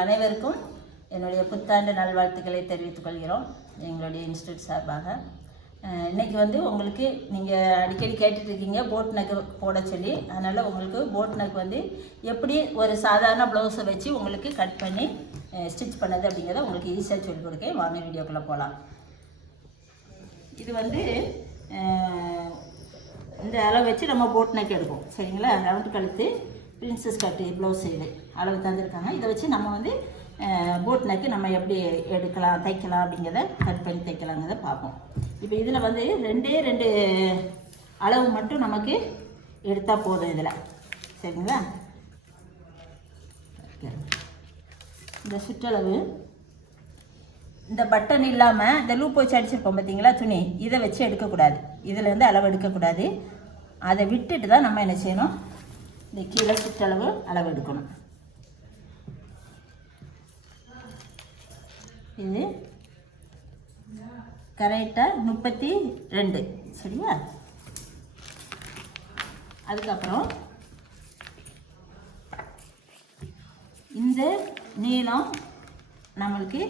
அனைவருக்கும் என்னுடைய புத்தாண்டு நல்வாழ்த்துக்களை தெரிவித்துக் கொள்கிறோம் எங்களுடைய இன்ஸ்டியூட் சார்பாக. இன்றைக்கி வந்து உங்களுக்கு நீங்கள் அடிக்கடி கேட்டுட்ருக்கீங்க போட் நெக் போட சொல்லி. அதனால் உங்களுக்கு போட் நெக் வந்து எப்படி ஒரு சாதாரண ப்ளவுஸை வச்சு உங்களுக்கு கட் பண்ணி ஸ்டிச் பண்ணது அப்படிங்கிறத உங்களுக்கு ஈஸியாக சொல்லிக் கொடுக்கேன். வாங்க வீடியோக்குள்ளே போகலாம் இது வந்து இந்த அளவு வச்சு நம்ம போட் நெக் எடுப்போம். சரிங்களா? ரவுண்ட் கழுத்து. பிரின்சஸ் கட்டு ப்ளவுஸ் இது அளவு தந்துருக்காங்க. இதை வச்சு நம்ம வந்து போட் நெக்கு நம்ம எப்படி எடுக்கலாம் தைக்கலாம் அப்படிங்கிறத கட் பண்ணி தைக்கலாங்கிறத பார்ப்போம். இப்போ இதில் வந்து ரெண்டே ரெண்டு அளவு மட்டும் நமக்கு எடுத்தால் போதும் இதில். சரிங்களா? இந்த சுற்றளவு இந்த பட்டன் இல்லாமல் இந்த லூப் வச்சு அடிச்சிருப்போம் பார்த்தீங்களா துணி? இதை வச்சு எடுக்கக்கூடாது. இதில் இருந்து அளவு எடுக்கக்கூடாது. அதை விட்டுட்டு தான் நம்ம என்ன செய்யணும்? இந்த கீழே சுற்றளவு அளவு எடுக்கணும் இது கரெக்டாக முப்பத்தி ரெண்டு. சரியா? அதுக்கப்புறம் இந்த நீளம் நம்மளுக்கு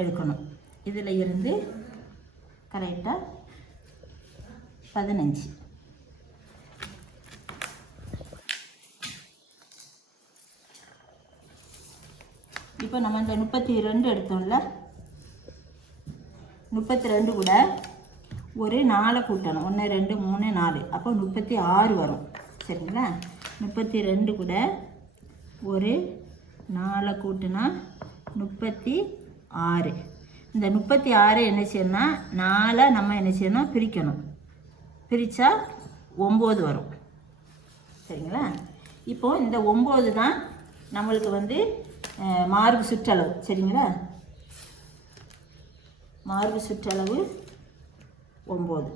எடுக்கணும். இதில் இருந்து கரெக்டாக பதினஞ்சு. இப்போ நம்ம இந்த முப்பத்தி ரெண்டு எடுத்தோம்ல? முப்பத்தி ரெண்டு கூட ஒரு நாலை கூட்டணும். ஒன்று ரெண்டு மூணு நாலு. அப்போ முப்பத்தி ஆறு வரும். சரிங்களா? முப்பத்தி ரெண்டு கூட ஒரு நாலை கூட்டினா முப்பத்தி ஆறு இந்த முப்பத்தி ஆறு என்ன செய்யணும்னா நாலை நம்ம என்ன செய்யணும் பிரிக்கணும். பிரித்தா ஒம்பது வரும். சரிங்களா? இப்போது இந்த ஒம்பது தான் நம்மளுக்கு வந்து மார்பு சுற்றளவு சரிங்களா? மார்பு சுற்றளவு ஒம்பது.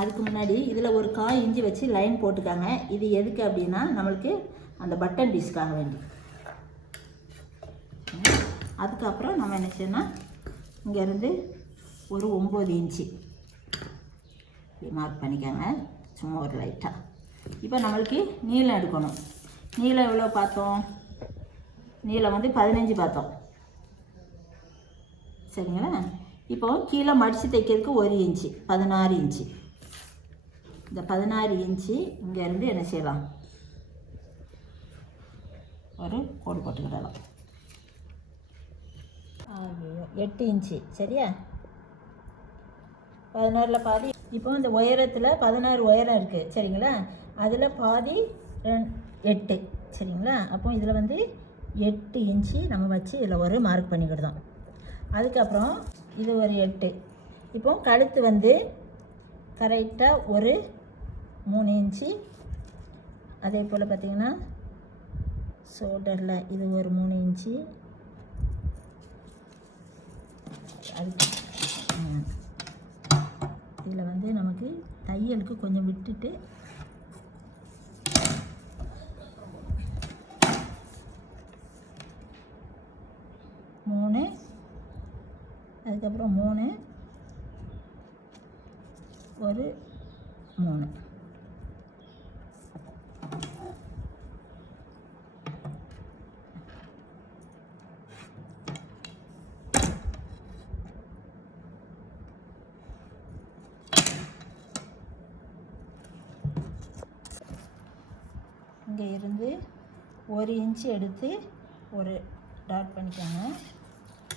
அதுக்கு முன்னாடி இதில் ஒரு காய் இஞ்சி வச்சு லைன் போட்டுக்காங்க. இது எதுக்கு அப்படின்னா நம்மளுக்கு அந்த பட்டன் பீஸ்க்காக வேண்டி. அதுக்கப்புறம் நம்ம என்ன செய்யணும் இங்கேருந்து ஒரு ஒம்பது இன்ச்சு மார்க் பண்ணிக்கோங்க. சும்மா ஒரு லைட்டாக இப்போ நம்மளுக்கு நீளம் எடுக்கணும். நீளம் எவ்வளோ பார்த்தோம்? நீளம் வந்து பதினஞ்சு பார்த்தோம். சரிங்களா? இப்போ கீழே மடித்து தைக்கிறதுக்கு ஒரு இன்ச்சு பதினாறு இன்ச்சு. இந்த பதினாறு இன்ச்சு இங்கேருந்து என்ன செய்யலாம்? ஒரு கோடு போட்டுக்கிடலாம் எட்டு இன்ச்சு சரியா? பதினாறில் பாதி இப்போ இந்த உயரத்தில் பதினாறு உயரம் இருக்குது சரிங்களா? அதில் பாதி ரெண் எட்டு சரிங்களா? அப்போ இதில் வந்து எட்டு இன்ச்சு நம்ம வச்சு இதில் ஒரு மார்க் பண்ணிக்கிடுதோம் அதுக்கப்புறம் இது ஒரு எட்டு. இப்போ கழுத்து வந்து கரெக்டாக ஒரு மூணு இன்ச்சு. அதே போல் பார்த்திங்கன்னா ஷோல்டரில் இது ஒரு மூணு இன்ச்சு. அதுக்கு இதில் வந்து நமக்கு தையலுக்கு கொஞ்சம் விட்டுட்டு மூணு அதுக்கப்புறம் மூணு. ஒரு மூணு. இங்கே இருந்து ஒரு இன்ச்சு எடுத்து ஒரு டாட் பண்ணிக்கோங்க.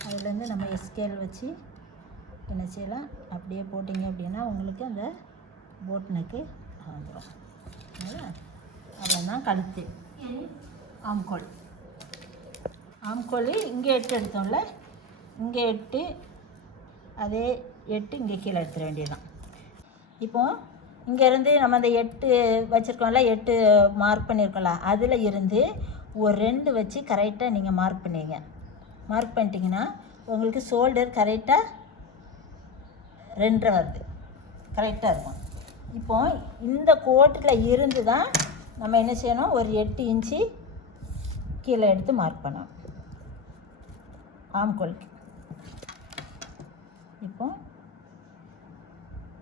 அதுலேருந்து நம்ம எஸ்கேல் வச்சு என்ன செய்யலாம்? அப்படியே போட்டிங்க அப்படின்னா உங்களுக்கு அந்த போட் நெக்கு வந்துடும் அவ்வளோதான் கழுத்து. ஆம்கோல். ஆம்கோல் இங்கே எட்டு எடுத்தோம்ல? இங்கே எட்டு அதே எட்டு இங்கே கீழே எடுத்துட வேண்டியதுதான். இப்போது இங்கேருந்து நம்ம அந்த எட்டு வச்சுருக்கோம்ல எட்டு மார்க் பண்ணியிருக்கோம்ல அதில் இருந்து ஒரு ரெண்டு வச்சு கரெக்டாக நீங்கள் மார்க் பண்ணிங்க மார்க் பண்ணிட்டீங்கன்னா உங்களுக்கு ஷோல்டர் கரெக்டாக ரெண்டரை வருது. கரெக்டாக இருக்கும். இப்போ இந்த கோட்டில் இருந்து தான் நம்ம என்ன செய்யணும்? ஒரு எட்டு இன்ச்சு கீழே எடுத்து மார்க் பண்ணணும். ஆம்கோலுக்கு இப்போ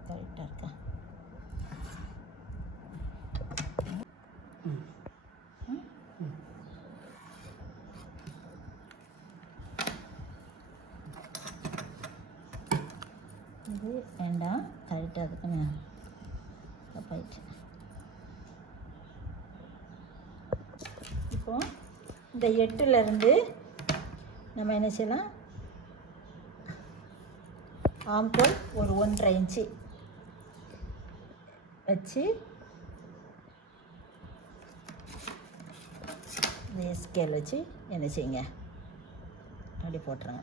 கரெக்டாக இருக்கா. வேண்டாம் கரெக்டாக அதுக்கு போயிட்டு இப்போ இந்த எட்டுலேருந்து நம்ம என்ன செய்யலாம்? ஆம்கோல் ஒரு ஒன்றரை இன்ச்சு வச்சு இந்த ஸ்கேல் வச்சு என்ன செய்யுங்க? அப்படி போட்டுருங்க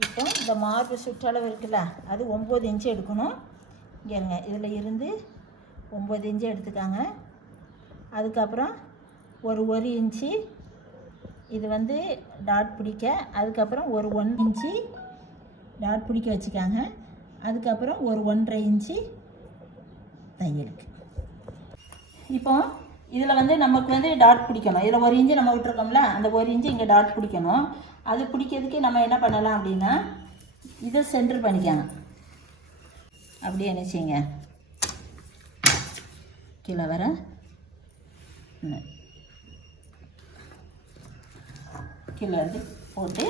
இப்போ இந்த மார்பு சுற்றளவு இருக்குல்ல அது ஒம்பது இன்ச்சு எடுக்கணும். இங்கேங்க இதில் இருந்து ஒம்பது இன்ச்சு எடுத்துக்காங்க அதுக்கப்புறம் ஒரு ஒரு இன்ச்சு இது வந்து டாட் பிடிக்க அதுக்கப்புறம் ஒரு ஒன் இன்ச்சு டாட் பிடிக்க வச்சுக்காங்க. அதுக்கப்புறம் ஒரு ஒன்றரை இன்ச்சு தையலுக்கு இப்போ இதில் வந்து நமக்கு வந்து டாட் பிடிக்கணும். இதில் ஒரு இன்ச்சு நம்ம விட்டுருக்கோம்ல அந்த ஒரு இன்ச்சு இங்கே டாட் பிடிக்கணும். அது பிடிக்கிறதுக்கு நம்ம என்ன பண்ணலாம் அப்படின்னா இதை சென்டர் பண்ணிக்காங்க அப்படியே என்ன செய்யுங்க? கீழே வர. கீழே வந்து போட்டு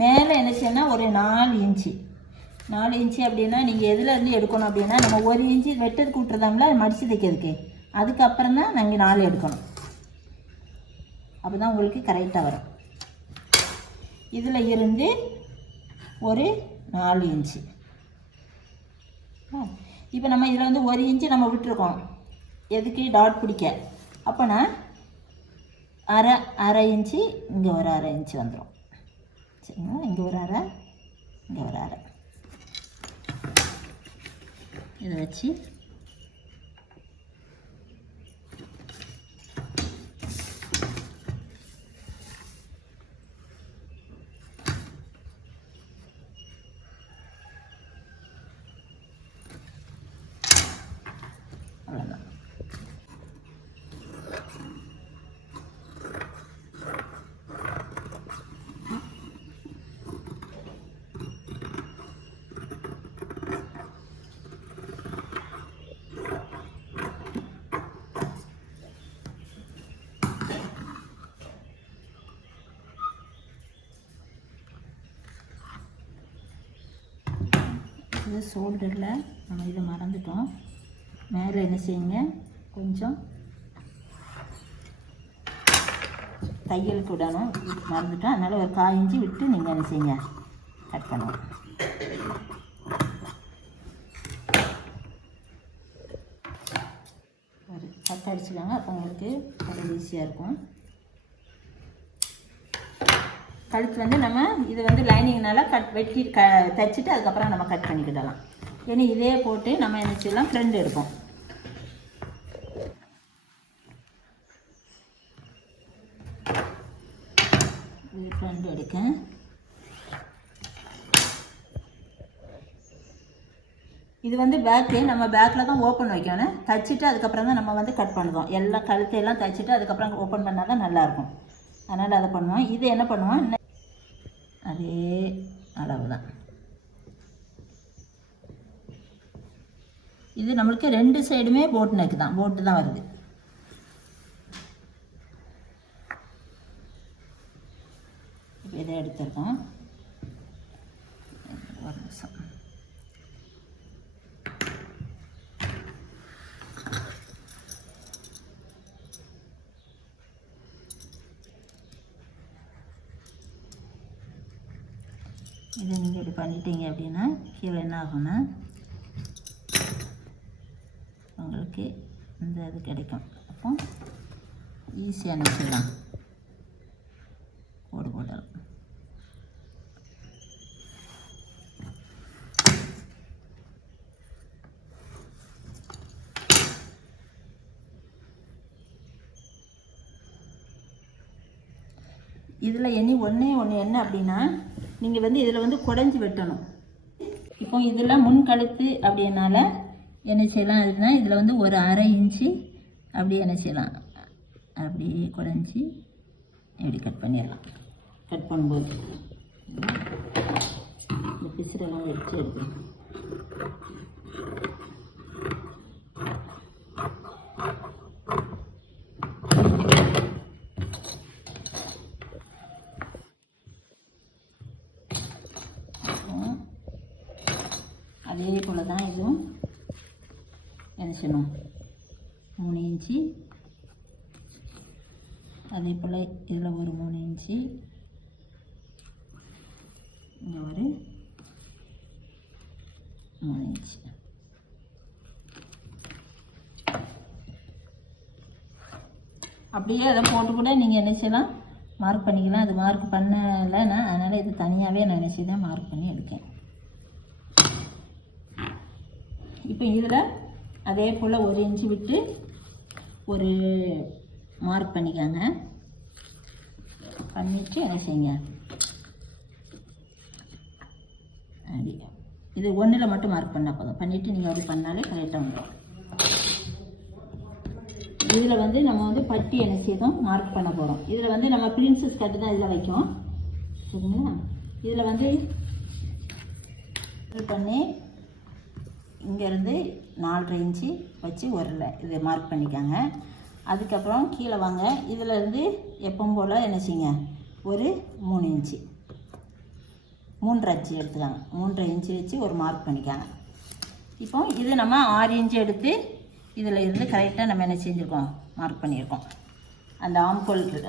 மேலே என்ன செய்யணும் ஒரு நாலு இன்ச்சு. நாலு இன்ச்சு அப்படின்னா நீங்கள் எதுலேருந்து எடுக்கணும் அப்படின்னா நம்ம ஒரு இன்ச்சு வெட்டதுக்கு விட்டுறதாம்ல மடித்து தைக்கிறதுக்கு அதுக்கப்புறம் தான் நாங்கள் நாலு எடுக்கணும். அப்போ தான் உங்களுக்கு கரெக்டாக வரும். இதில் இருந்து ஒரு நாலு இன்ச்சு இப்போ நம்ம இதில் வந்து ஒரு இன்ச்சு நம்ம விட்டுருக்கோம். எதுக்கு? டாட் பிடிக்க. அப்போனா அரை அரை இன்ச்சு இங்கே ஒரு அரை இன்ச்சு வந்துடும் சரிங்களா? இங்கே ஒரு அரை இங்கே ஒரு அரை. இதை வச்சு அவ்வளோதான் இது ஷோல்டரில் நம்ம இதை மறந்துட்டோம். மேலே என்ன செய்யுங்க? கொஞ்சம் தையலுக்கு விடணும் மறந்துட்டோம் அதனால் ஒரு காய் இஞ்சி விட்டு நீங்கள் என்ன செய்யுங்க? கட் பண்ணுவோம் ஒரு கட் அடிச்சுக்காங்க. அப்போ உங்களுக்கு அது ஈஸியாக இருக்கும். கழுத்து வந்து நம்ம இது வந்து லைனிங்னால கட் வெட்டி க தைச்சிட்டு அதுக்கப்புறம் நம்ம கட் பண்ணிக்கிடலாம். ஏன்னா இதே போட்டு நம்ம என்ன செய்யலாம்? ஃப்ரெண்ட் எடுப்போம். ஃப்ரெண்ட் எடுக்கேன். இது வந்து பேக்கு நம்ம பேக்கில் தான் ஓப்பன் வைக்கணும். தைச்சிட்டு அதுக்கப்புறம் தான் நம்ம வந்து கட் பண்ணுவோம். எல்லா கழுத்தையெல்லாம் தைச்சிட்டு அதுக்கப்புறம் ஓப்பன் பண்ணால் தான் நல்லாயிருக்கும். அதனால் அதை பண்ணுவோம். இது என்ன பண்ணுவோம்? அதே அளவு தான் இது நம்மளுக்கு ரெண்டு சைடுமே போட் நெக்கு தான். போட்டு தான் வருது இப்போ இதை எடுத்துருக்கோம் ஒரு நிமிஷம் இதை நீங்கள் இப்படி பண்ணிட்டீங்க அப்படின்னா ஆகும்னா உங்களுக்கு இந்த இது கிடைக்கும். அப்போ ஈஸியாக நினச்சிடலாம் கோடு போடலாம் இதில் என்ன ஒன்றே ஒன்று என்ன அப்படின்னா நீங்கள் வந்து இதில் வந்து குடஞ்சி வெட்டணும். இருக்கும். இதில் முன் கழுத்து அப்படின்னால என்ன செய்யலாம்? அப்படின்னா இதில் வந்து ஒரு அரை இன்ச்சு அப்படியே என்ன செய்யலாம்? அப்படியே குறைஞ்சி இப்படி கட் பண்ணிடலாம். கட் பண்ணும்போது. இந்த பிசுறெல்லாம் வச்சு எடுக்கணும் என்ன செய்யணும் மூணு இன்ச்சு அதே போல் இதில் ஒரு வச்சு இங்கே ஒரு மூணு இன்ச்சு அப்படியே அதை போட்டு கூட நீங்கள் என்ன செய்யலாம்? மார்க் பண்ணிக்கலாம். அது மார்க் பண்ணலை நான். அதனால் இது தனியாகவே நான் நினச்சி தான் மார்க் பண்ணி எடுக்கேன் இப்போ இதில் அதே போல் ஒரு இன்ச்சு விட்டு ஒரு மார்க் பண்ணிக்கோங்க. பண்ணிவிட்டு என்ன செய்யுங்க? அப்படி இது ஒன்றில் மட்டும் மார்க் பண்ணால் போதும். பண்ணிவிட்டு நீங்கள் அப்படி பண்ணாலே கரெக்டாக வந்துடும் இதில் வந்து நம்ம வந்து பட்டி என்ன செய்தோம் மார்க் பண்ண போகிறோம் இதில் வந்து நம்ம பிரின்சஸ் கட்டு தான் இதில் வைக்கும் சரிங்களா? இதில் வந்து இது பண்ணி இங்கேருந்து நாலரை இன்ச்சு வச்சு ஒரு இது மார்க் பண்ணிக்கோங்க. அதுக்கப்புறம் கீழே வாங்க. இதிலேருந்து எப்பவும் போல் என்ன செய்யுங்க? ஒரு மூணு இன்ச்சு. மூன்றரை இன்ச்சு எடுத்துக்காங்க. மூன்றரை இன்ச்சு வச்சு ஒரு மார்க் பண்ணிக்காங்க. இப்போ இது நம்ம ஆறு இன்ச்சு எடுத்து இதில் இருந்து கரெக்டாக நம்ம என்ன செஞ்சுருக்கோம்? மார்க் பண்ணியிருக்கோம். அந்த ஆம்கோலுக்கு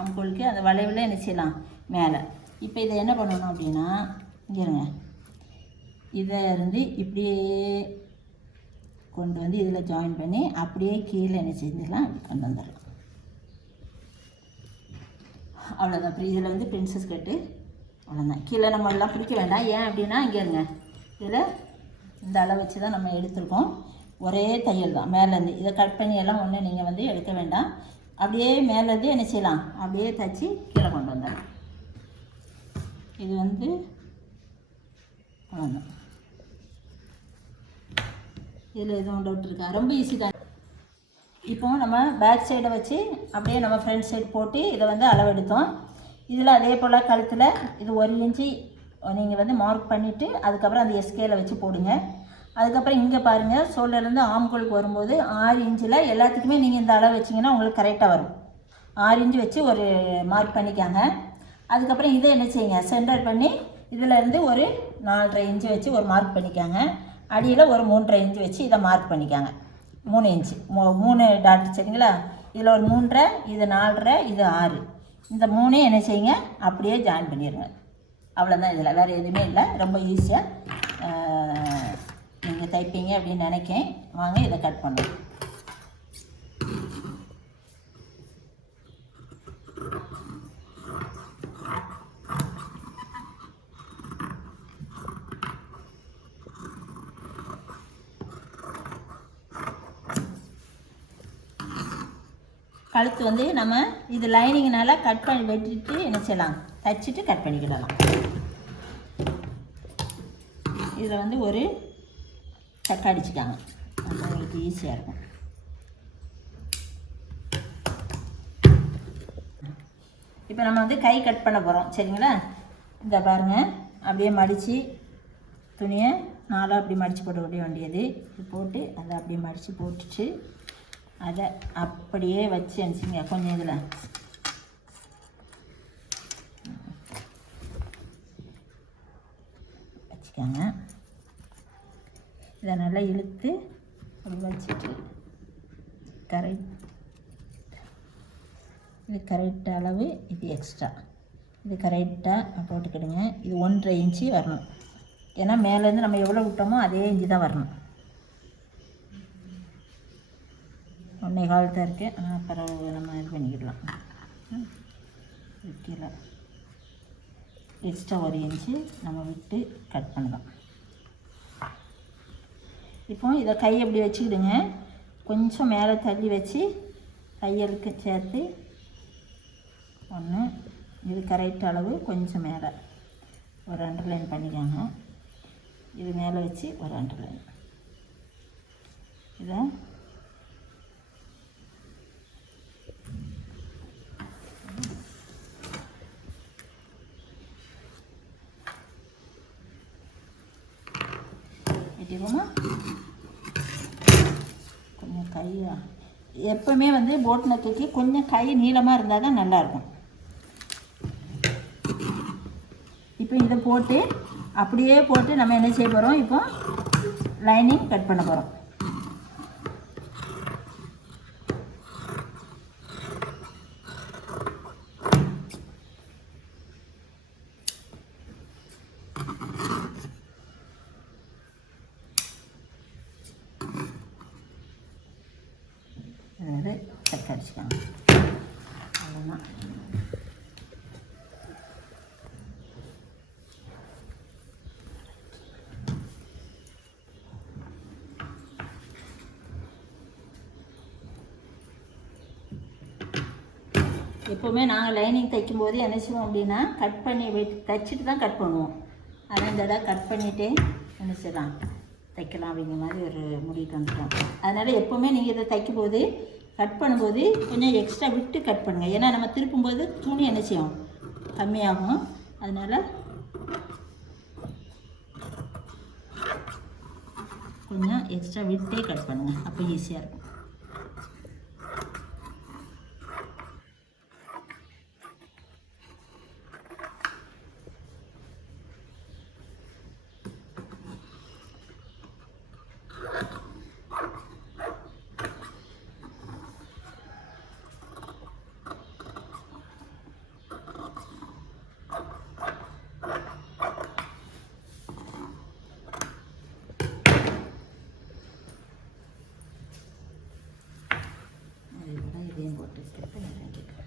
ஆம்கோலுக்கு அந்த வளைவில் என்ன செய்யலாம்? மேலே. இப்போ இதை என்ன பண்ணணும் அப்படின்னா இங்கே இருங்க. இதை இருந்து இப்படியே கொண்டு வந்து இதில் ஜாயின் பண்ணி அப்படியே கீழே என்ன செஞ்சிடலாம் அப்படி கொண்டு வந்துடலாம். அவ்வளோதான் அப்புறம் இதில் வந்து பிரின்சஸ் கட்டு அவ்வளோதான் கீழே நம்ம எல்லாம் பிடிக்க வேண்டாம். ஏன் அப்படின்னா இங்கே இருங்க. இதில் இந்த அளவு வச்சு தான் நம்ம எடுத்திருக்கோம். ஒரே தையல் தான். மேலேருந்து இதை கட் பண்ணி எல்லாம் ஒன்று நீங்கள் வந்து எடுக்க வேண்டாம். அப்படியே மேலேருந்து என்ன செய்யலாம்? அப்படியே தைச்சி கீழே கொண்டு வந்துடலாம். இது வந்து அவ்வளோதான் இதில் எதுவும் டவுட் இருக்கா? ரொம்ப ஈஸி தான். இப்போ நம்ம பேக் சைடை வச்சு அப்படியே நம்ம ஃப்ரண்ட் சைடு போட்டு இதை வந்து அளவெடுத்தோம். இதில் அதே போல் கழுத்தில் இது ஒரு இன்ச்சு நீங்கள் வந்து மார்க் பண்ணிவிட்டு அதுக்கப்புறம் அந்த எஸ்கேல வச்சு போடுங்க. அதுக்கப்புறம் இங்கே பாருங்கள் ஷோல்டர்லேருந்து ஆம்கோலுக்கு வரும்போது ஆறு இன்ச்சில் எல்லாத்துக்குமே நீங்கள் இந்த அளவு வச்சிங்கன்னா உங்களுக்கு கரெக்டாக வரும். ஆறு இன்ச்சு வச்சு ஒரு மார்க் பண்ணிக்காங்க. அதுக்கப்புறம் இதை என்ன செய்யுங்க? சென்டர் பண்ணி இதிலேருந்து ஒரு நாலரை இன்ச்சு வச்சு ஒரு மார்க் பண்ணிக்காங்க. அடியில் ஒரு மூன்றரை இன்ச்சு வச்சு இதை மார்க் பண்ணிக்காங்க. மூணு இன்ச்சு மூ மூணு டாட் சரிங்களா? இதில் ஒரு மூன்றரை இது நாலரை இது ஆறு. இந்த மூணையும் என்ன செய்யுங்க? அப்படியே ஜாயின் பண்ணிடுங்க அவ்வளோதான் இதில். வேறு எதுவுமே இல்லை. ரொம்ப ஈஸியாக நீங்கள் தைப்பீங்க அப்படின்னு நினைக்கேன். வாங்க இதை கட் பண்ணுவோம் கழுத்து வந்து நம்ம இது லைனிங்னால கட் பண்ணி வெட்டிட்டு என்ன செய்யலாம்? தச்சுட்டு கட் பண்ணிக்கிடலாம். இதில் வந்து ஒரு கட் அடிச்சுக்காங்க அது உங்களுக்கு ஈஸியாக இருக்கும். இப்போ நம்ம வந்து கை கட் பண்ண போகிறோம் சரிங்களா? இந்த பாருங்கள் அப்படியே மடித்து துணியை நாலாக அப்படி மடித்து போட விட வேண்டியது. இது போட்டு அதை அப்படியே மடித்து போட்டுட்டு அதை அப்படியே வச்சு அனுப்பிச்சிங்க கொஞ்சம் இதில். வச்சுக்கோங்க. இதை நல்லா இழுத்து வச்சுட்டு கரெக்ட் இது கரெக்ட் அளவு இது எக்ஸ்ட்ரா இது கரெக்டாக போட்டுக்கிடுங்க. இது ஒன்றரை இன்ச்சு வரணும். ஏன்னா மேலேருந்து நம்ம எவ்வளோ விட்டோமோ அதே இன்ச்சு தான் வரணும். ஒன்றே கால் தான் இருக்குது ஆனால் பரவாயில்ல நம்ம இது பண்ணிக்கிடலாம். கீழே எக்ஸ்ட்ரா ஒரு இன்ச்சு நம்ம விட்டு கட் பண்ணலாம். இப்போ இதை கை அப்படி வச்சுக்கிடுங்க. கொஞ்சம் மேலே தள்ளி வச்சு தையலுக்கு சேர்த்து ஒன்று இது கரெக்ட் அளவு கொஞ்சம் மேலே. ஒரு அண்டர்லைன் பண்ணிக்கோங்க. இது மேலே வச்சு ஒரு அண்டர்லைன் இதை செய்வோமா? கொஞ்சம் கையா எப்பவுமே வந்து போட் நெக்குக்கு கொஞ்சம் கை நீளமாக இருந்தால் தான் நல்லாயிருக்கும். இப்போ இதை போட்டு அப்படியே போட்டு நம்ம என்ன செய்ய போகிறோம் இப்போ லைனிங் கட் பண்ண போகிறோம் இது செக் அடிச்சுக்கோங்க அவ்வளோதான் எப்போவுமே நாங்கள் லைனிங் தைக்கும்போது என்ன செய்வோம் அப்படின்னா கட் பண்ணி வெட்டி தைச்சிட்டு தான் கட் பண்ணுவோம். ஆனால் இந்த தடவை கட் பண்ணிவிட்டு என்ன செய்யலாம்? தைக்கலாம் அப்படிங்கிற மாதிரி ஒரு முடிவுக்கு வந்துட்டோம். அதனால் எப்போவுமே நீங்கள் இதை தைக்கும்போது கட் பண்ணும்போது கொஞ்சம் எக்ஸ்ட்ரா விட்டு கட் பண்ணுங்கள் ஏன்னா நம்ம திருப்பும்போது துணி என்ன செய்யும்? கம்மியாகும். அதனால் கொஞ்சம் எக்ஸ்ட்ரா விட்டே கட் பண்ணுங்கள் அப்போ ஈஸியாக இருக்கும் அதோட இதையும் போட்டு வச்சுட்டு இறங்கிக்கலாம்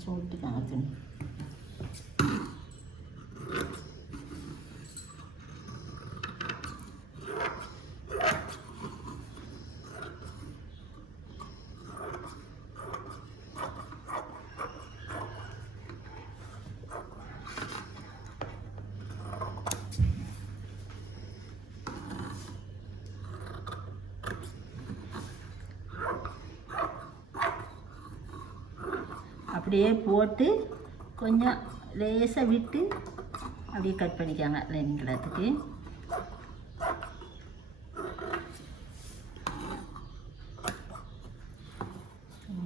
கொஞ்சம் சோட்டுக்காங்க துணி அப்படியே போட்டு கொஞ்சம் லேசாக விட்டு அப்படியே கட் பண்ணிக்காங்க லைனிங் கிளாத்துக்கு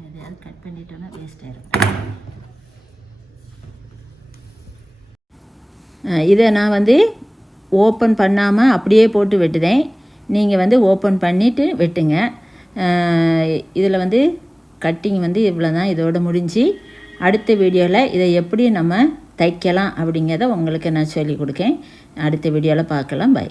எதையாவது கட் பண்ணிட்டோன்னா வேஸ்ட் இதை நான் வந்து ஓப்பன் பண்ணாமல் அப்படியே போட்டு வெட்டுதேன். நீங்கள் வந்து ஓப்பன் பண்ணிவிட்டு வெட்டுங்க. இதில் வந்து கட்டிங் வந்து இவ்வளோ தான் இதோடு முடிஞ்சு. அடுத்த வீடியோவில் இதை எப்படி நம்ம தைக்கலாம் அப்படிங்கிறத உங்களுக்கு நான் சொல்லிக் கொடுக்கேன். அடுத்த வீடியோவில் பார்க்கலாம். பை